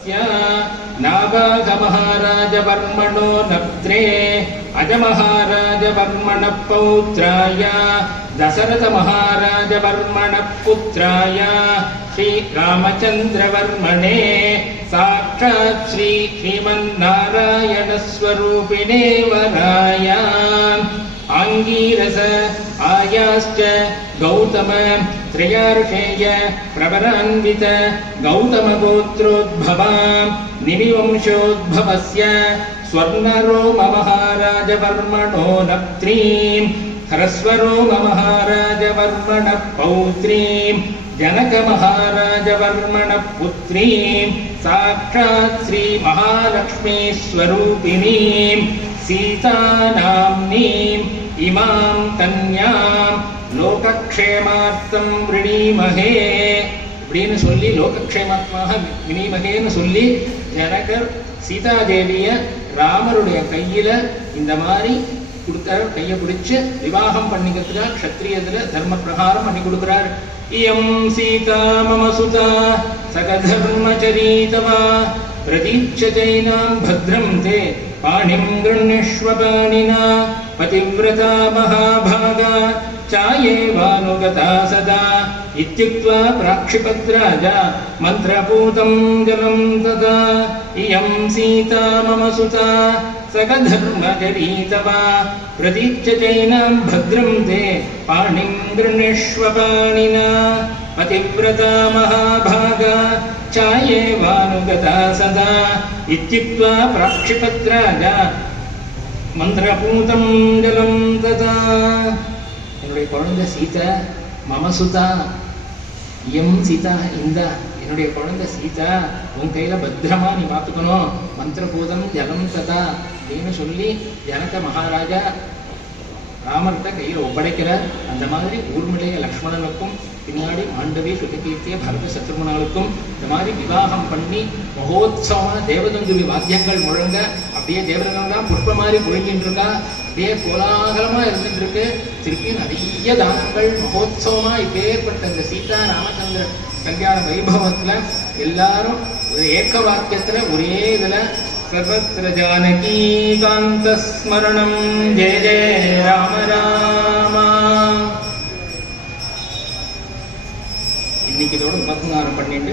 नाभाग महाराज वर्मणो नप्त्रे अज महाराज वर्मण पौत्राय दशरथ महाराज वर्मण पुत्राय श्री रामचंद्र वर्मणे साक्षात् श्री श्रीमन्नारायण स्वरूपिणे वराय आंगीरस आयाश्च गौतम त्रयार्षेय प्रवरान्वित गौतम गोत्रोद्भवा निमिवंशोद्भवस्य स्वर्णरोम महाराज वर्मणो नप्त्रीं हरस्वरोम महाराज वर्मण पौत्रीं जनक महाराज वर्मण पुत्रीं साक्षात् श्री महालक्ष्मी स्वरूपिणीं सीतानाम्नीं इमां कन्यां लोकक्षेमार्थं वृणीमहे அப்படின்னு சொல்லி லோகக்ஷேமாத்மாக வினிமகேன்னு சொல்லி ஜனகர் சீதாதேவிய ராமருடைய கையில இந்த மாதிரி கொடுத்தார். கையை பிடிச்சு விவாகம் பண்ணிக்கிறதுக்காக க்ஷத்ரியத்துல தர்ம பிரகாரம் பண்ணி கொடுக்கிறார். இயம் சீதா மம சுதா சகதர்மச்சரீதவா பிரதீட்சதைனாம் பத்ரம் தே பாணிம் கிருண்யஸ்வ பாணினா பதிவ்ரதா மகாபாகா चायेवानुगता सदा इत्युक्त्वा प्राक्षिपद्राजा मन्त्रपूतं जलं तदा इयं सीता मम सुता सकधर्मचरीतवा प्रतीच्यचैनां भद्रं ते पाणिं गृह्णीष्व पाणिना पतिव्रता महाभागा चायेवानुगता सदा इत्युक्त्वा प्राक्षिपद्राजा मन्त्रपूतं जलं तदा என்னுடைய குழந்தை சீதா மமசுதா எம் சீதா இந்த என்னுடைய குழந்தை சீதா உன் கையில பத்திரமா நீ பார்த்துக்கணும் மந்திரபூதம் ஜலம் ததா அப்படின்னு சொல்லி ஜனக மகாராஜா ராமர்கிட்ட கையில் ஒப்படைக்கிறார். அந்த மாதிரி ஊர்மிளைய லக்ஷ்மணனுக்கும் பின்னாடி மாண்டவி சுதகீர்த்திய பரத சத்ருகுணாளுக்கும் இந்த மாதிரி விவாகம் பண்ணி மகோத்சவமா தேவதந்துவி வாத்தியங்கள் முழங்க அப்படியே தேவதங்கள்லாம் புஷ்ப மாதிரி முழங்கிட்டு இருக்கா. அப்படியே கோலாகலமா இருந்துட்டு இருக்கு. திருப்பி நிறைய தானங்கள் மகோத்சவமா இப்பேற்பட்ட இந்த சீதா ராமச்சந்திர கல்யாண வைபவத்துல எல்லாரும் ஒரு ஏக்க வாக்கியத்துல ஒரே இதுல सर्वत्र जानकी कांत स्मरणं जय जय राम राम. இன்னைக்கு இதோட உபசங்காரம் பண்ணிட்டு